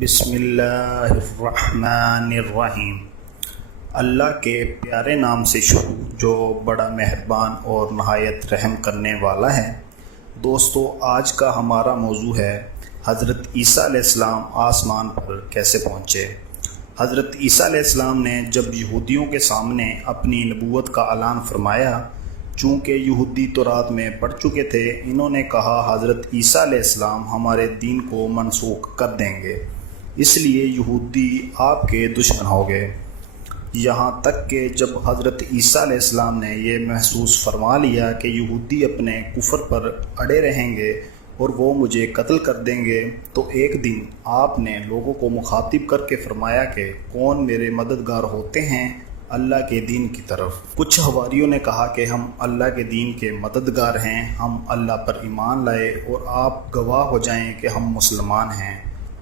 بسم اللہ الرحمن الرحیم۔ اللہ کے پیارے نام سے شروع جو بڑا مہربان اور نہایت رحم کرنے والا ہے۔ دوستو، آج کا ہمارا موضوع ہے حضرت عیسیٰ علیہ السلام آسمان پر کیسے پہنچے۔ حضرت عیسیٰ علیہ السلام نے جب یہودیوں کے سامنے اپنی نبوت کا اعلان فرمایا، چونکہ یہودی تورات میں پڑھ چکے تھے، انہوں نے کہا حضرت عیسیٰ علیہ السلام ہمارے دین کو منسوخ کر دیں گے، اس لیے یہودی آپ کے دشمن ہو گئے۔ یہاں تک کہ جب حضرت عیسیٰ علیہ السلام نے یہ محسوس فرما لیا کہ یہودی اپنے کفر پر اڑے رہیں گے اور وہ مجھے قتل کر دیں گے، تو ایک دن آپ نے لوگوں کو مخاطب کر کے فرمایا کہ کون میرے مددگار ہوتے ہیں اللہ کے دین کی طرف۔ کچھ حواریوں نے کہا کہ ہم اللہ کے دین کے مددگار ہیں، ہم اللہ پر ایمان لائے اور آپ گواہ ہو جائیں کہ ہم مسلمان ہیں۔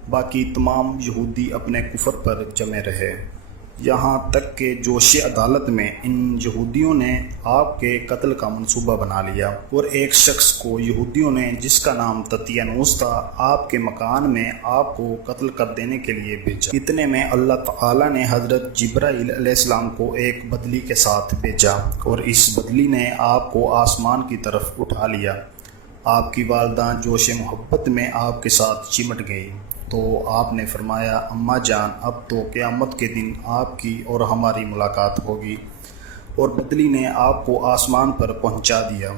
باقی تمام یہودی اپنے کفر پر جمے رہے، یہاں تک کہ جوش عدالت میں ان یہودیوں نے آپ کے قتل کا منصوبہ بنا لیا اور ایک شخص کو یہودیوں نے، جس کا نام تطیانوس تھا، آپ کے مکان میں آپ کو قتل کر دینے کے لیے بھیجا۔ اتنے میں اللہ تعالیٰ نے حضرت جبرائیل علیہ السلام کو ایک بدلی کے ساتھ بھیجا اور اس بدلی نے آپ کو آسمان کی طرف اٹھا لیا۔ آپ کی والدہ جوش محبت میں آپ کے ساتھ چمٹ گئی تو آپ نے فرمایا، اماں جان، اب تو قیامت کے دن آپ کی اور ہماری ملاقات ہوگی، اور بدلی نے آپ کو آسمان پر پہنچا دیا۔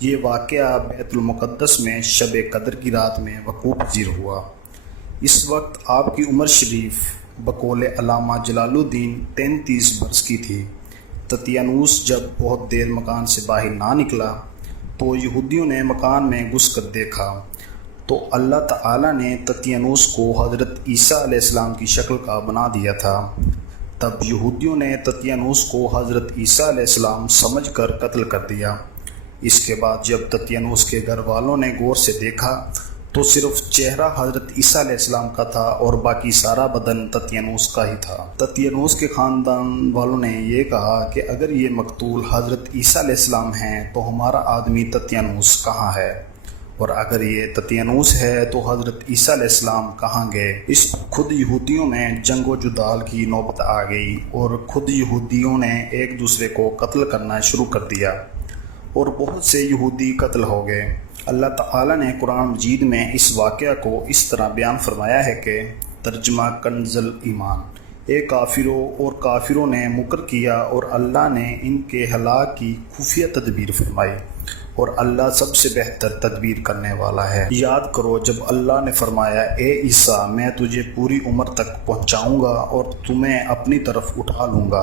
یہ واقعہ بیت المقدس میں شب قدر کی رات میں وقوع پذیر ہوا۔ اس وقت آپ کی عمر شریف بقول علامہ جلال الدین 33 برس کی تھی۔ تطیانوس جب بہت دیر مکان سے باہر نہ نکلا تو یہودیوں نے مکان میں گھس کر دیکھا تو اللہ تعالیٰ نے تطیانوس کو حضرت عیسیٰ علیہ السلام کی شکل کا بنا دیا تھا۔ تب یہودیوں نے تطیانوس کو حضرت عیسیٰ علیہ السلام سمجھ کر قتل کر دیا۔ اس کے بعد جب تطیانوس کے گھر والوں نے غور سے دیکھا تو صرف چہرہ حضرت عیسیٰ علیہ السلام کا تھا اور باقی سارا بدن تطیانوس کا ہی تھا۔ تطیانوس کے خاندان والوں نے یہ کہا کہ اگر یہ مقتول حضرت عیسیٰ علیہ السلام ہیں تو ہمارا آدمی تطیانوس کہاں ہے، اور اگر یہ تطیانوس ہے تو حضرت عیسیٰ علیہ السلام کہاں گئے۔ اس خود یہودیوں میں جنگ و جدال کی نوبت آ گئی اور خود یہودیوں نے ایک دوسرے کو قتل کرنا شروع کر دیا اور بہت سے یہودی قتل ہو گئے۔ اللہ تعالیٰ نے قرآن مجید میں اس واقعہ کو اس طرح بیان فرمایا ہے کہ ترجمہ کنز ایمان، اے کافروں، اور کافروں نے مکر کیا اور اللہ نے ان کے ہلاک کی خفیہ تدبیر فرمائی، اور اللہ سب سے بہتر تدبیر کرنے والا ہے۔ یاد کرو جب اللہ نے فرمایا، اے عیسیٰ، میں تجھے پوری عمر تک پہنچاؤں گا اور تمہیں اپنی طرف اٹھا لوں گا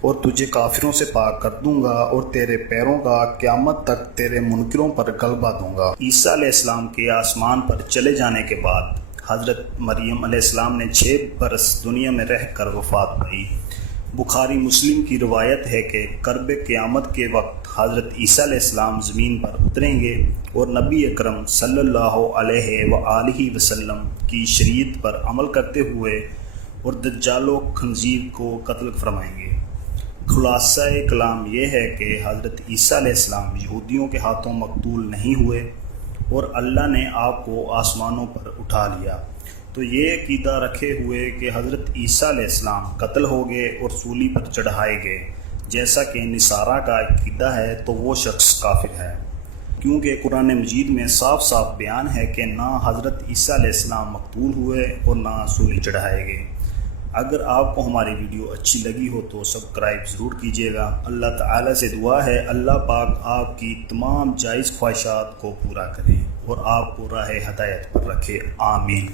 اور تجھے کافروں سے پاک کر دوں گا اور تیرے پیروں کا قیامت تک تیرے منکروں پر غلبہ دوں گا۔ عیسیٰ علیہ السلام کے آسمان پر چلے جانے کے بعد حضرت مریم علیہ السلام نے 6 برس دنیا میں رہ کر وفات پائی۔ بخاری مسلم کی روایت ہے کہ قرب قیامت کے وقت حضرت عیسیٰ علیہ السلام زمین پر اتریں گے اور نبی اکرم صلی اللہ علیہ وآلہ وسلم کی شریعت پر عمل کرتے ہوئے اور دجال و خنزیر کو قتل فرمائیں گے۔ خلاصہ کلام یہ ہے کہ حضرت عیسیٰ علیہ السلام یہودیوں کے ہاتھوں مقتول نہیں ہوئے اور اللہ نے آپ کو آسمانوں پر اٹھا لیا۔ تو یہ عقیدہ رکھے ہوئے کہ حضرت عیسیٰ علیہ السلام قتل ہو گئے اور سولی پر چڑھائے گئے، جیسا کہ نصارہ کا عقیدہ ہے، تو وہ شخص کافر ہے، کیونکہ قرآن مجید میں صاف صاف بیان ہے کہ نہ حضرت عیسیٰ علیہ السلام مقتول ہوئے اور نہ سولی چڑھائے گئے۔ اگر آپ کو ہماری ویڈیو اچھی لگی ہو تو سبسکرائب ضرور کیجیے گا۔ اللہ تعالیٰ سے دعا ہے اللہ پاک آپ کی تمام جائز خواہشات کو پورا کرے اور آپ کو راہ ہدایت پر رکھے، آمین۔